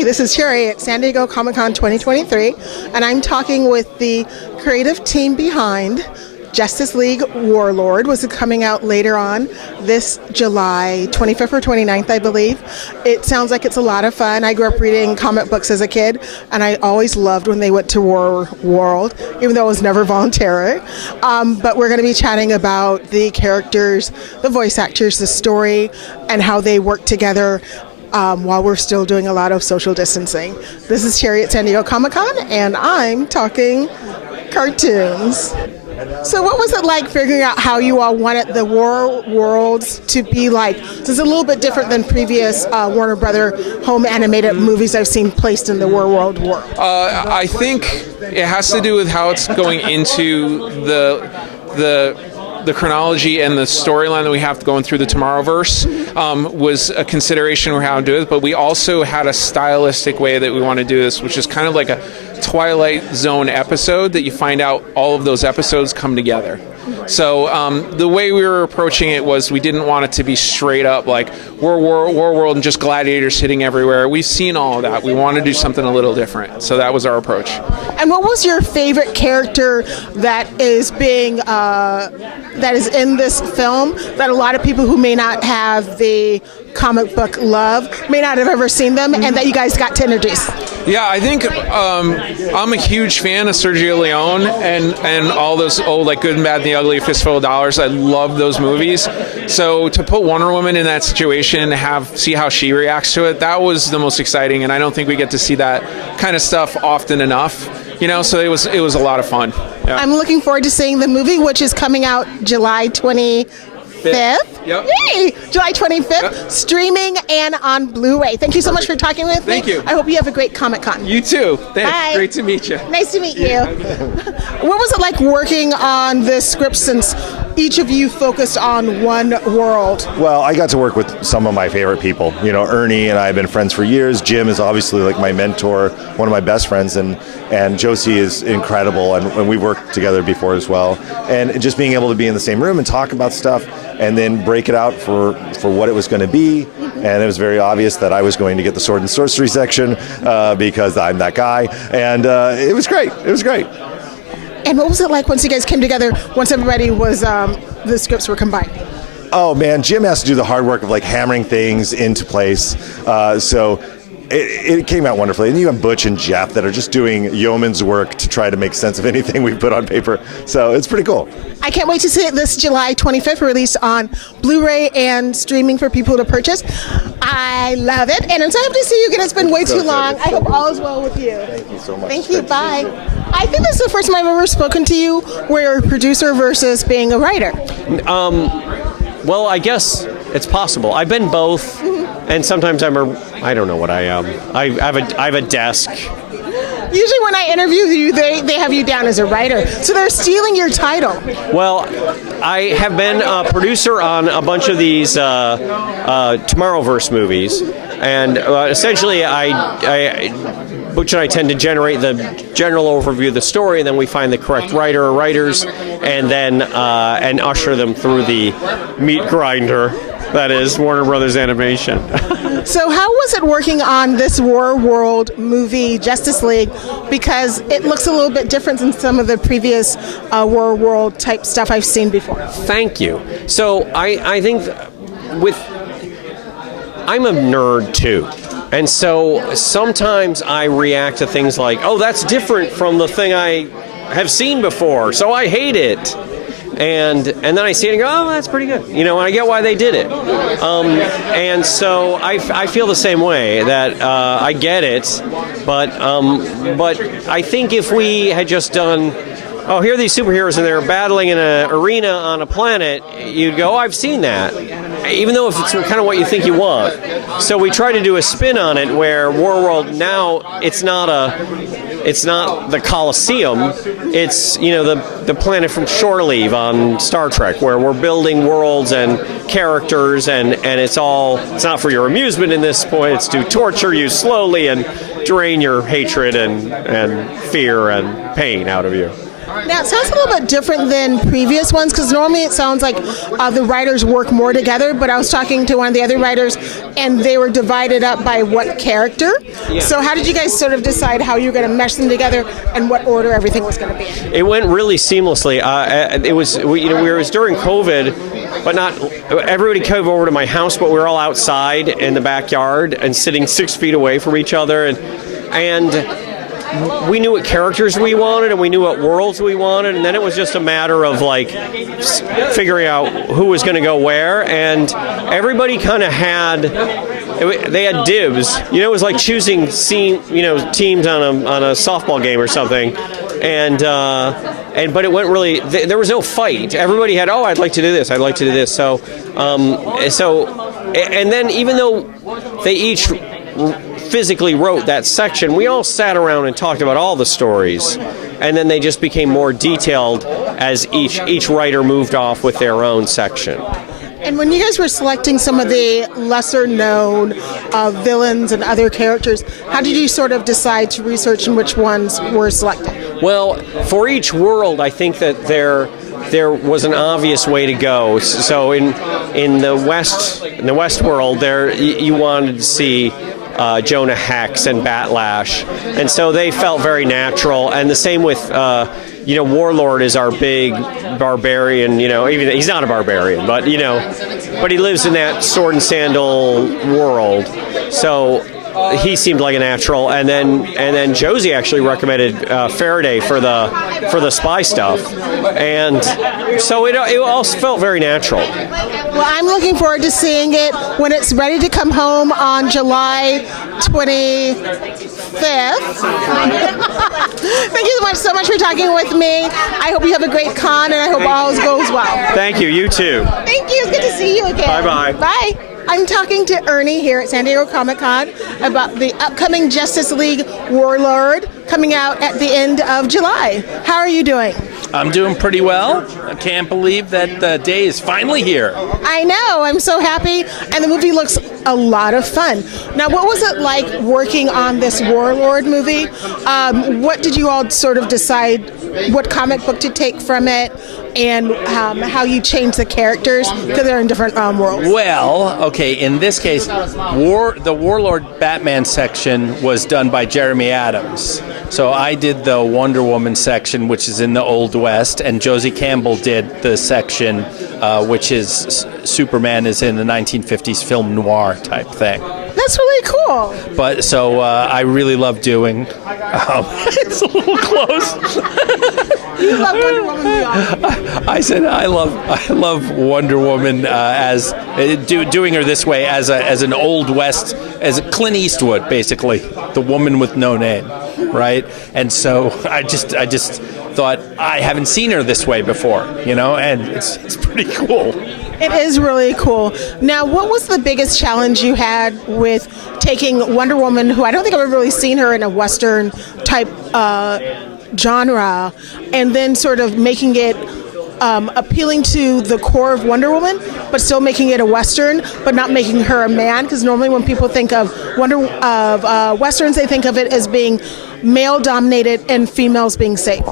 Hi, this is Cherry at San Diego Comic-Con 2023, and I'm talking with the creative team behind Justice League Warlord, was coming out later on this July 25th or 29th, I believe. It sounds like it's a lot of fun. I grew up reading comic books as a kid, and I always loved when they went to Warworld, even though it was never voluntary. But we're going to be chatting about the characters, the voice actors, the story, and how they work together while we're still doing a lot of social distancing. This is Cherry at San Diego Comic-Con, and I'm talking cartoons. So what was it like figuring out how you all wanted the Warworlds to be like? This is a little bit different than previous Warner Brother home animated movies I've seen placed in the Warworld world. I think it has to do with how it's going into the chronology and the storyline that we have going through the Tomorrowverse was a consideration of how to do it, but we also had a stylistic way that we want to do this, which is kind of like a Twilight Zone episode that you find out all of those episodes come together. So the way we were approaching it was we didn't want it to be straight up like Warworld and just gladiators hitting everywhere. We've seen all of that. We want to do something a little different. So that was our approach. And what was your favorite character that is being that is in this film that a lot of people who may not have the comic book love may not have ever seen them, and that you guys got to introduce? Yeah, I think I'm a huge fan of Sergio Leone and all those old, like Good and Bad and the Ugly, Fistful of Dollars. I love those movies. So to put Wonder Woman in that situation, see how she reacts to it, that was the most exciting, and I don't think we get to see that kind of stuff often enough. So it was a lot of fun. Yeah. I'm looking forward to seeing the movie, which is coming out July 25th. Yep. Yay! July 25th, yep. Streaming and on Blu-ray. Thank you so much for talking with me. Thank you. I hope you have a great Comic-Con. You too. Thanks. Bye. Great to meet you. Nice to meet you. What was it like working on this script since each of you focused on one world? Well, I got to work with some of my favorite people. Ernie and I have been friends for years. Jim is obviously like my mentor, one of my best friends, and Josie is incredible, and we've worked together before as well. And just being able to be in the same room and talk about stuff and then break it out for what it was going to be. And it was very obvious that I was going to get the sword and sorcery section because I'm that guy. And it was great. It was great. And what was it like once you guys came together, once everybody was, the scripts were combined? Oh man, Jim has to do the hard work of like hammering things into place. So it came out wonderfully. And you have Butch and Jeff that are just doing yeoman's work to try to make sense of anything we put on paper. So it's pretty cool. I can't wait to see it this July 25th, released on Blu-ray and streaming for people to purchase. I love it, and I'm so happy to see you again. It's been way too long. I hope all is well with you. Thank you so much. Thank you. Bye. I think this is the first time I've ever spoken to you where you're a producer versus being a writer. Well, I guess it's possible. I've been both, and sometimes I don't know what I am. I have a desk. Usually when I interview you, they have you down as a writer. So they're stealing your title. Well, I have been a producer on a bunch of these Tomorrowverse movies. And essentially, Butch and I tend to generate the general overview of the story, and then we find the correct writer or writers, and then and usher them through the meat grinder that is Warner Brothers Animation. So how was it working on this Warworld movie, Justice League? Because it looks a little bit different than some of the previous Warworld type stuff I've seen before. Thank you. So I think I'm a nerd too. And so sometimes I react to things like, oh, that's different from the thing I have seen before, so I hate it. And then I see it and go, oh, that's pretty good. And I get why they did it. And so I feel the same way, that I get it, but I think if we had just done, oh, here are these superheroes and they're battling in an arena on a planet, you'd go, oh, I've seen that, even though if it's kind of what you think you want. So we try to do a spin on it where Warworld now, it's not the Colosseum, it's the planet from Shore Leave on Star Trek, where we're building worlds and characters, and it's not for your amusement in this point, it's to torture you slowly and drain your hatred and fear and pain out of you. Now, it sounds a little bit different than previous ones, because normally it sounds like the writers work more together, but I was talking to one of the other writers, and they were divided up by what character. Yeah. So how did you guys sort of decide how you were going to mesh them together and what order everything was going to be in? It went really seamlessly. It was during COVID, but not everybody came over to my house, but we were all outside in the backyard and sitting 6 feet away from each other, and we knew what characters we wanted and we knew what worlds we wanted, and then it was just a matter of like figuring out who was going to go where, and everybody kind of they had dibs. It was like choosing teams on a softball game or something, but it went really. There was no fight. Everybody had, I'd like to do this. I'd like to do this. So and then even though they each physically wrote that section, we all sat around and talked about all the stories, and then they just became more detailed as each writer moved off with their own section. And when you guys were selecting some of the lesser-known villains and other characters, how did you sort of decide to research and which ones were selected? Well, for each world, I think that there was an obvious way to go. So in the West world, there you wanted to see Jonah Hex and Batlash, and so they felt very natural. And the same with Warlord is our big barbarian. Even he's not a barbarian, but he lives in that sword and sandal world. So he seemed like a natural. And then Josie actually recommended Faraday for the spy stuff, and so it all felt very natural. Well, I'm looking forward to seeing it when it's ready to come home on July 25th. Thank you so much for talking with me. I hope you have a great con, and I hope all goes well. Thank you. You too. Thank you. It's good to see you again. Bye-bye. Bye. I'm talking to Ernie here at San Diego Comic-Con about the upcoming Justice League Warlord coming out at the end of July. How are you doing? I'm doing pretty well. I can't believe that the day is finally here. I know. I'm so happy. And the movie looks a lot of fun. Now, what was it like working on this Warlord movie? What did you all sort of decide what comic book to take from it, and how you change the characters because they're in different worlds? Well, okay, in this case, the Warlord Batman section was done by Jeremy Adams. So I did the Wonder Woman section, which is in the Old West, and Josie Campbell did the section, which is Superman is in the 1950s film noir type thing. That's really cool. But so I really love doing. It's a little close. You love Wonder Woman beyond. I said I love Wonder Woman as doing her this way as an Old West, as Clint Eastwood, basically, the woman with no name, right? And so I just thought I haven't seen her this way before, and it's pretty cool. It is really cool. Now, what was the biggest challenge you had with taking Wonder Woman, who I don't think I've ever really seen her in a Western type genre, and then sort of making it appealing to the core of Wonder Woman, but still making it a Western, but not making her a man? Because normally when people think of Westerns, they think of it as being male-dominated and females being safe.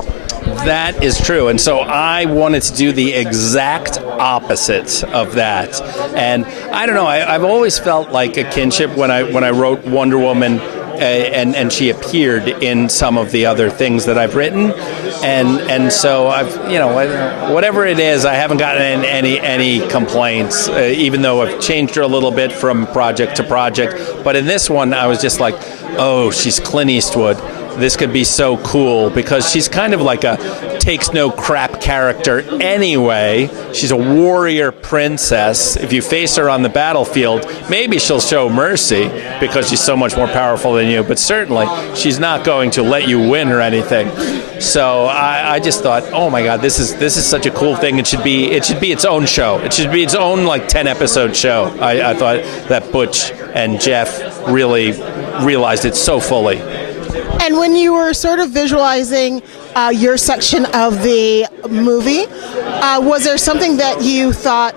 That is true, and so I wanted to do the exact opposite of that. And I don't know, I've always felt like a kinship when I wrote Wonder Woman, and she appeared in some of the other things that I've written, and so I've whatever it is, I haven't gotten any complaints, even though I've changed her a little bit from project to project. But in this one, I was just like, oh, she's Clint Eastwood. This could be so cool, because she's kind of like a takes no crap character anyway. She's a warrior princess. If you face her on the battlefield, maybe she'll show mercy because she's so much more powerful than you, but certainly she's not going to let you win or anything. So I just thought, oh my God, this is such a cool thing. It should be its own show. It should be its own 10-episode show. I thought that Butch and Jeff really realized it so fully. And when you were sort of visualizing your section of the movie, was there something that you thought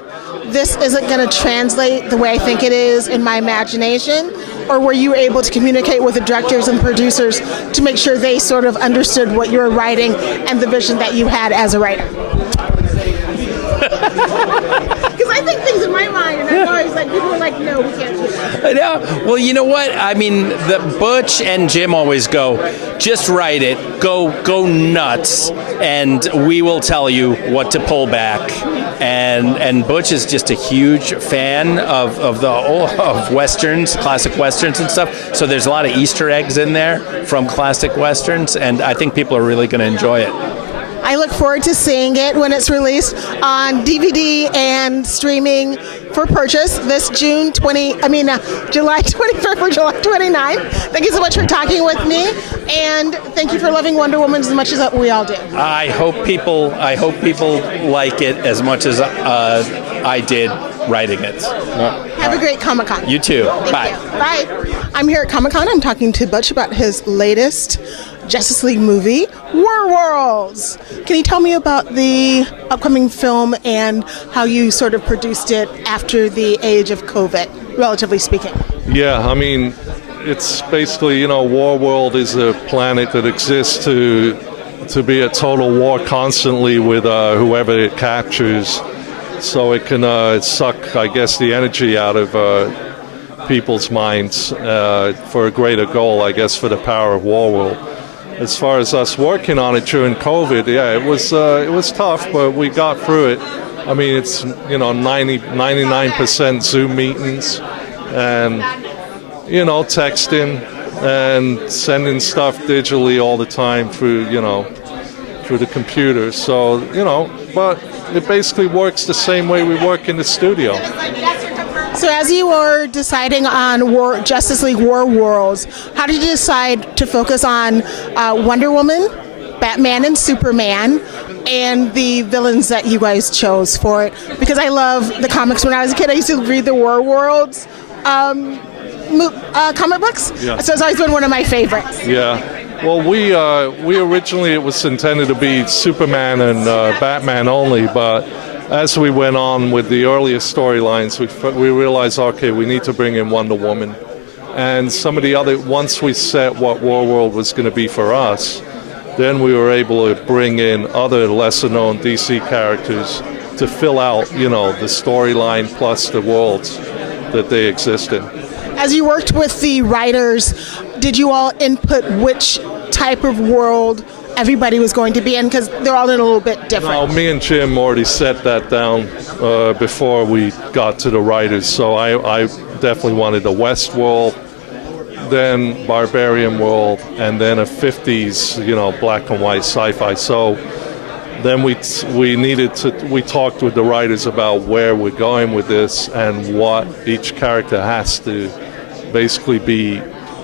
this isn't going to translate the way I think it is in my imagination? Or were you able to communicate with the directors and producers to make sure they sort of understood what you were writing and the vision that you had as a writer? Because I think things in my mind, and I'm always like, people are like, no, we can't do that. Yeah. Well, you know what? I mean, the Butch and Jim always go, just write it, go nuts, and we will tell you what to pull back. And Butch is just a huge fan of westerns, classic westerns and stuff. So there's a lot of Easter eggs in there from classic westerns, and I think people are really going to enjoy it. I look forward to seeing it when it's released on DVD and streaming for purchase this July 25th or July 29th. Thank you so much for talking with me, and thank you for loving Wonder Woman as much as we all do. I hope people like it as much as I did writing it. Have a great Comic-Con. You too. Thank Bye. you. Bye. I'm here at Comic-Con. I'm talking to Butch about his latest Justice League movie, Warworld. Can you tell me about the upcoming film and how you sort of produced it after the age of COVID, relatively speaking? Yeah, I mean, it's basically, Warworld is a planet that exists to be at total war constantly with whoever it captures. So it can suck, I guess, the energy out of people's minds for a greater goal, I guess, for the power of Warworld. As far as us working on it during COVID, yeah, it was tough, but we got through it. I mean, it's 99% Zoom meetings and texting and sending stuff digitally all the time through the computer. So but it basically works the same way we work in the studio. So as you were deciding on Justice League Warworld, how did you decide to focus on Wonder Woman, Batman, and Superman, and the villains that you guys chose for it? Because I love the comics. When I was a kid, I used to read the Warworld comic books. Yeah. So it's always been one of my favorites. Yeah. Well, we originally, it was intended to be Superman and Batman only, but as we went on with the earlier storylines, we realized, okay, we need to bring in Wonder Woman. And some of the other, once we set what Warworld was going to be for us, then we were able to bring in other lesser-known DC characters to fill out, the storyline plus the worlds that they exist in. As you worked with the writers, did you all input which type of world everybody was going to be in? Because they're all in a little bit different. No, me and Jim already set that down before we got to the writers. So I definitely wanted the West world, then Barbarian world, and then a 50s, black and white sci-fi. So then we talked with the writers about where we're going with this and what each character has to basically be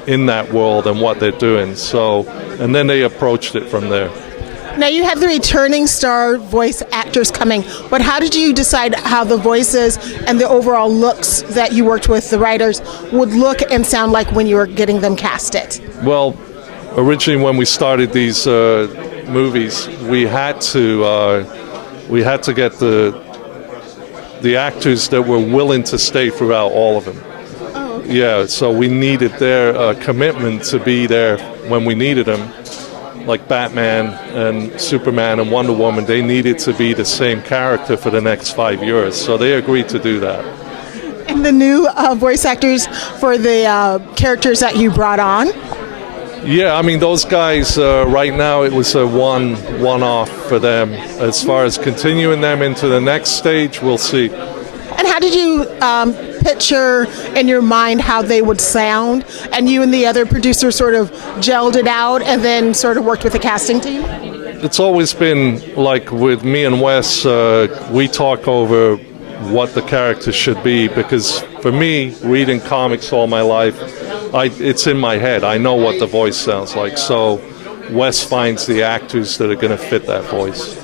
in that world and what they're doing. So, and then they approached it from there. Now you have the returning star voice actors coming, but how did you decide how the voices and the overall looks that you worked with the writers would look and sound like when you were getting them casted? Well, originally when we started these movies, we had to get the actors that were willing to stay throughout all of them. Yeah, so we needed their commitment to be there when we needed them. Like Batman and Superman and Wonder Woman, they needed to be the same character for the next 5 years. So they agreed to do that. And the new voice actors for the characters that you brought on? Yeah, I mean, those guys, right now it was a one-off for them. As far as continuing them into the next stage, we'll see. And how did you picture in your mind how they would sound, and you and the other producers sort of gelled it out and then sort of worked with the casting team? It's always been like with me and Wes, we talk over what the character should be, because for me, reading comics all my life, it's in my head. I know what the voice sounds like. So Wes finds the actors that are going to fit that voice.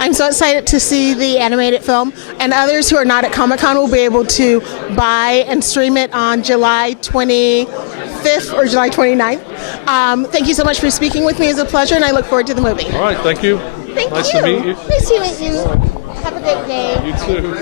I'm so excited to see the animated film, and others who are not at Comic-Con will be able to buy and stream it on July 25th or July 29th. Thank you so much for speaking with me. It's a pleasure, and I look forward to the movie. All right, thank you. Thank Nice you. to meet you. Nice to meet you. Have a great day. You too.